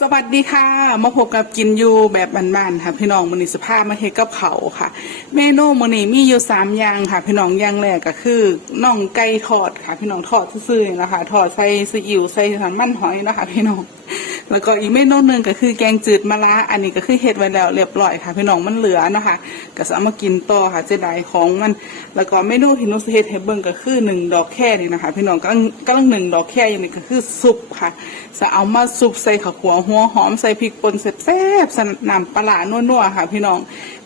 สวัสดีค่ะ มาพบกับกินอยู่แบบบ้านๆค่ะพี่น้องมือนี้สภาพมาเฮกับเขาค่ะ เมนูมือนี้มีอยู่สามอย่างค่ะ พี่น้องอย่างแรกก็คือน่องไก่ทอดค่ะ พี่น้องทอดซื่อๆนี่นะคะทอดใส่ซีอิ๊วใส่น้ำมันหอยนะคะ พี่น้อง แล้วก็อีกเมนูหนึ่งก็คือแกงจืดมะระอันนี้ก็คือเฮ็ดไว้แล้วเรียบร้อยค่ะพี่น้องมันเหลือนะคะก็สามารถกินต่อค่ะเสียดายของมัน แล้วก็เมนูที่นุสเฮ็ดให้เบิ่งก็คือหนึ่งดอกแค่นี่นะคะ พี่น้องกำลังกำลังหนึ่งดอกแค่อย่างนี้ก็คือซุปค่ะจะเอามาซุปใส่ข้าวขัวหัวหอมใส่พริกป่นแซ่บๆสน้ำปลาร้านัวๆค่ะ พี่น้อง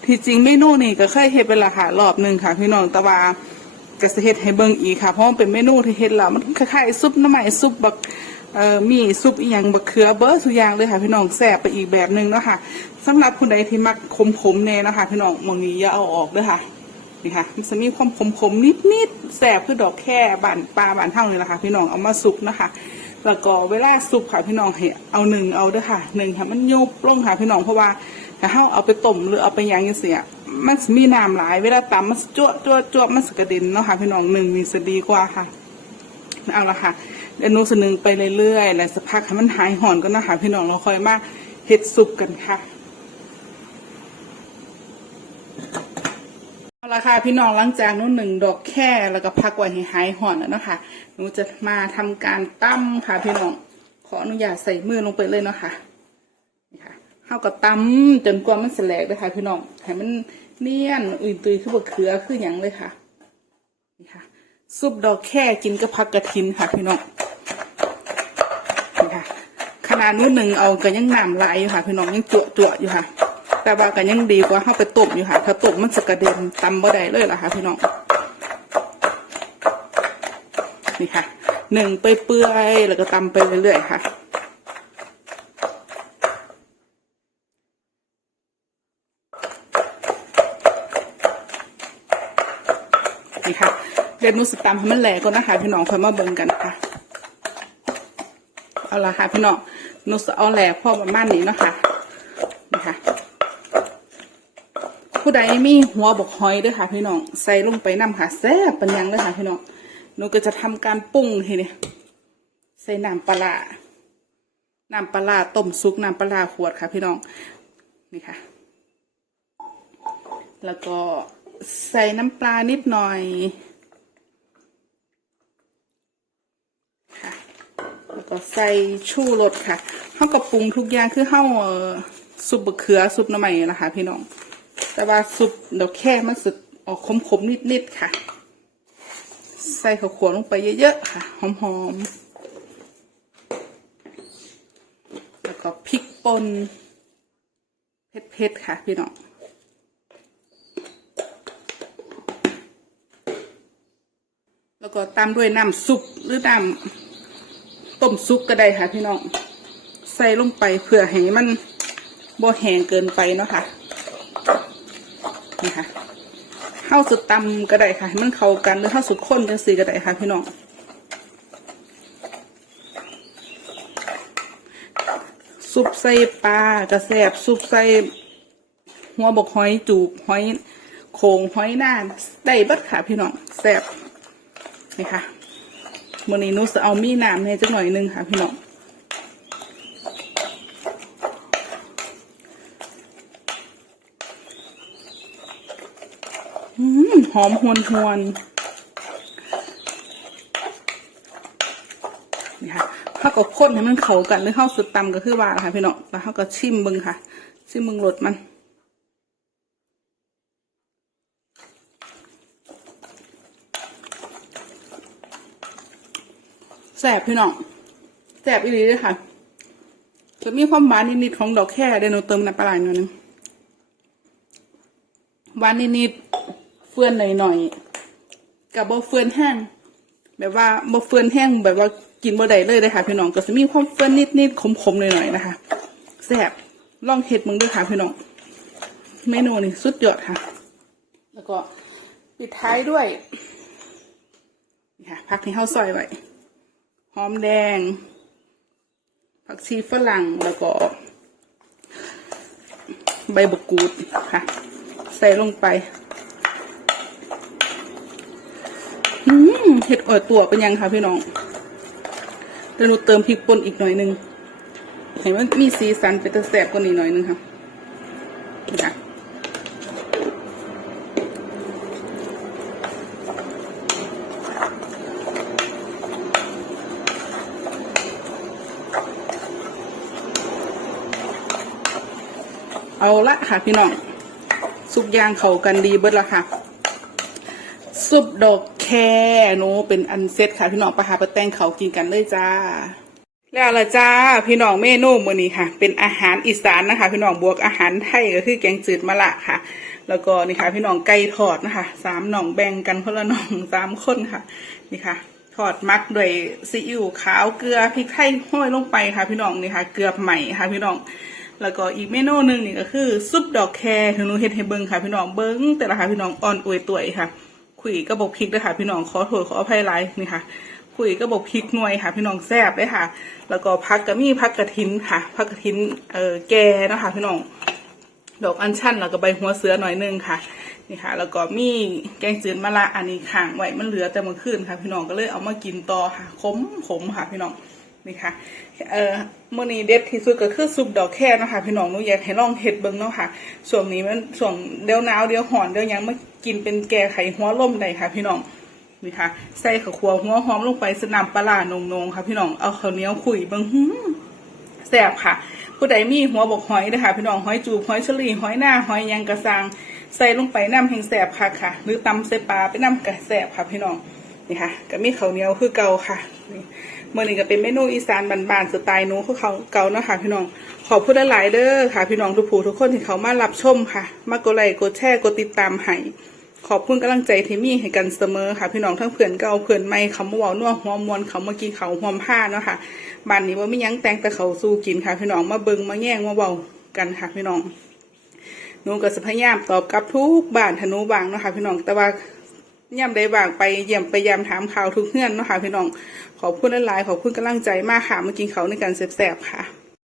ที่จริงเมนูนี้ก็เคยเฮ็ดไปและค่ะรอบหนึ่งค่ะ พี่น้องแต่ว่าก็จะเฮ็ดให้เบิ่งอีกค่ะ เพราะมันเป็นเมนูที่เฮ็ดแล้วมันคล้ายๆซุปน้ำมันซุปแบัก เอ่อมีซุปอีหยังบักเขือเบอร์ทุกอย่างเลยค่ะพี่น้องแซ่บไปอีกแบบหนึงเนาะค่ะสำหรับคนใดที่มักขมๆแน่เนาะคะพี่น้องมองนี้อย่าเอาออกเด้อค่ะนี่ค่ะมันจะมีความขมๆนิดๆแซ่บคือดอกแค่บานปลาบานเท่าเลยนะค่ะพี่น้องเอามาซุปนะคะแล้วก็เวลาซุปค่ะพี่น้องให้เอาหนึ่งเอาเด้อค่ะหนึ่งค่ะมันยุบลงค่ะพี่น้องเพราะว่าถ้าเฮาเอาไปต้มหรือเอาไปย่างจังซี่อะมันมีน้ำหลาย เวลาตำมันจั่วจั่วจั่วมันสกระเด็นเนาะค่ะพี่น้องหนึ่งมีสดีกว่าค่ะเอาละค่ะ เดี๋ยวนูสนึงไปเรื่อยๆแล้วสักพักให้มันหายห่อนก็นะคะพี่น้องเราค่อยมาเฮ็ดซุปกันค่ะเอาละค่ะพี่น้องหลังจากนู้นหนึ่งดอกแค่แล้วก็พักไว้ให้หายห่อนแล้วเนาะคะหนูจะมาทำการตั้มค่ะพี่น้องขออนุญาตใส่มือลงไปเลยเนาะค่ะนี่ค่ะเฮาก็ตำจนกว่ามันสแลกเลยค่ะพี่น้องให้มันเนียนอุ่ยตุยคือบักเขือคืออย่างเลยค่ะนี่ค่ะ ซุปดอกแค่กินกับผักกระถินค่ะพี่น้อง นาดนู้นหนึ่งเอาก็ยังน้ำไหลายอยู่ค่ะ พี่น้องยังจั่วจั่วๆอยู่ค่ะ แต่ว่าก็ยังดีกว่าเฮาไปต้มอยู่ค่ะถ้าต้มมันจะกระเด็นตำบ่ได้เลยล่ะค่ะ พี่น้องนี่ค่ะหนึ่งไปเปื่อยๆแล้วก็ตำไปเรื่อยๆค่ะนี่ค่ะเรียนรู้สึกตามให้มันแหลกก่อนนะคะ พี่น้องค่อยมาเบิ่งกันค่ะ เอาละค่ะพี่น้องนูจะเอาแหลกพ่อประมาณนี้เนาะคะนี่ค่ะผู้ใดมีหัวบกหอยด้วยค่ะ พี่น้องใส่ลงไปน้ำค่ะแซ่บปัญญังเลยค่ะพี่น้องหนูก็จะทำการปรุงทีนี้ใส่น้ำปลาน้ำปลาต้มซุกน้ำปลาขวดค่ะ พี่น้องนี่ค่ะ แล้วก็ใส่น้ำปลานิดหน่อยค่ะ แล้วก็ใส่ชูรสค่ะเข้ากับปรุงทุกอย่างคือเข้าซุปบะเขือซุปน้ำมันนะคะ พี่น้อง แต่ว่าซุปเดี๋ยวแค่มันสึกออกขมๆนิดๆค่ะ ใส่ข้าวขวลงไปเยอะๆค่ะหอมๆ แล้วก็พริกป่นเผ็ดๆค่ะ พี่น้องแล้วก็ตามด้วยน้ำซุปหรือน้ำ ต้มซุปก็ได้ค่ะพี่น้อง ใส่ลงไปเพื่อให้มันบ่แห้งเกินไปเนาะค่ะนี่ค่ะข้าวสุดตำก็ได้ค่ะให้มันเข้ากันหรือข้าวสุดข้นจังสีก็ได้ค่ะ พี่น้องซุปใส่ปลากระแสบซุปใส่หัวบกหอยจูบหอยโขงหอยหน้าได้บัดค่ะพี่น้องแซ่บนี่ค่ะ มื่อนี้หนูจะเอามีน้ำให้จักหน่อยนึงค่ะพี่น้องหอมหวนหวนนี่ค่ะข้าวกับข้นให้มันเข้ากันหรือข้าวสุดตำก็คือว่าค่ะพี่น้องแล้วข้าวก็ชิมมึงค่ะ ชิมมึงรสมัน แสบพี่น้องแสบอีหลีเลยค่ะ จะมีความหวานนิดๆของดอกแค่เดี๋ยวหนูเติมน้ำปลาไหลหน่อยนึงหวานนิดๆเฟื่อนหน่อยๆกับบ่เฟื่อนแห้งแบบว่าบ่เฟื่อนแห้งแบบว่ากินบ่ได้เลยเลยค่ะพี่น้องก็จะมีความเฟื่อนนิดๆขมๆหน่อยๆนะคะแสบลองเห็ดมึงด้วยค่ะพี่น้องเมนูนี่สุดยอดค่ะ แล้วก็ปิดท้ายด้วยนี่ค่ะผักที่เฮาซอยไว้ หอมแดง ผักชีฝรั่งแล้วก็ใบบักกูดค่ะ ใส่ลงไปอืมเห็ดอ่อยตัวเป็นยังคะพี่น้องเดี๋ยวหนูเติมพริกป่นอีกหน่อยนึงให้มันมีสีสันเป็นตะแสบกว่านี้หน่อยนึงค่ะ เอาละค่ะพี่น้องซุปยางเขากันดีเบิดละค่ะซุปดอกแคหนูเป็นอันเซตค่ะพี่น้องไปหาไปแตงเขากินกันเลยจ้า แล้วละจ้าพี่น้องเมนูมื้อนี้ค่ะ เป็นอาหารอีสานนะคะ พี่น้องบวกอาหารไทยก็คือแกงจืดมะละค่ะ แล้วก็นี่ค่ะ พี่น้องไก่ทอดนะคะสามหน่องแบ่งกันคนละหน่องสามคนค่ะ นี่ค่ะทอดมักด้วยซีอิ๊วขาวเกลือพริกไทยห้อยลงไปค่ะ พี่น้องนี่ค่ะ เกลือใหม่ค่ะ พี่น้อง แล้วก็อีกเมนูหนึ่งนี่ก็คือซุปดอกแคถึงหนูเฮ็ดให้เบิ่งค่ะพี่น้องเบิ่งแต่ละค่ะพี่น้องอ่อนอวยตัวยค่ะ คุยก็บอกพริกด้วยค่ะพี่น้องขอโทษขออภัยหลายนี่ค่ะคุยก็บอกพริกหน่วยค่ะ พี่น้องแซ่บเลยค่ะ แล้วก็พักก็มีพักกระถินค่ะพักกระถินเอ่อแกนะคะพี่น้องดอกอัญชันแล้วก็ใบหัวเสือหน่อยนึงค่ะนี่ค่ะ แล้วก็มีแกงจืดมะละอันนี้ข้างไว้มันเหลือแต่เมื่อคืนค่ะ พี่น้องก็เลยเอามากินต่อค่ะขมขมค่ะ พี่น้อง นี่ค่ะ เอ่อมื้อนี้เด็ดที่สุดก็คือซุปดอกแค่นะคะพี่น้องหนูอยากให้ลองเฮ็ดเบิ่งเนาะค่ะช่วงนี้มันช่วงเดี๋ยวหนาวเดี๋ยวร้อนเดี๋ยวยังมากินเป็นแกงไข่หัวล่มได้ค่ะ พี่น้องนี่ค่ะ ใส่ข้าวคั่วหัวหอมลงไปสนามปลาร้านงๆค่ะ พี่น้องเอาข้าวเหนียวขุยเบิ่งหืมแซ่บค่ะ ผู้ใดมีหัวบกหอยนะคะพี่น้องหอยจูบหอยเฉลี่หอยหน้าหอยยังกระซังใส่ลงไปน้ำแห่งแซ่บค่ะค่ะ หรือตำใส่ปลาไปน้ำกระแซ่บค่ะพี่น้องนี่ค่ะก็มีข้าวเหนียวคือเก่าค่ะนี่ มื่อนี้ก็เป็นเมนูอีสานบานๆสไตล์นูคือเขาเก่าเนาะค่ะพี่น้อง ขอบคุณหลายๆเด้อค่ะพี่น้องทุกผู้ทุกคนที่เขามารับชมค่ะ มากดไลค์กดแชร์กดติดตามให้ขอบคุณกำลังใจที่มีให้กันเสมอค่ะ พี่น้องทั้งเพื่อนเก่าเพื่อนใหม่เขามาเว้านัวหัวมวนเขามากินเขาหอมผ้าเนาะค่ะบ้านนี้ว่าไม่ยั้งแตงแต่เขาสู้กินค่ะ พี่น้องมาเบิงมาแย่งมาเบากันค่ะ พี่น้องหนูก็จะพยายามตอบกลับทุกบ้านทหนูบางเนาะค่ะพี่น้องแต่ว่า ย่ำได้บางไปเยี่ยมไปยามถามข่าวทุกเพื่อนเนาะค่ะพี่น้องขอบคุณหลายๆขอบคุณกำลังใจมากค่ะมากินเขาในการแสบๆค่ะ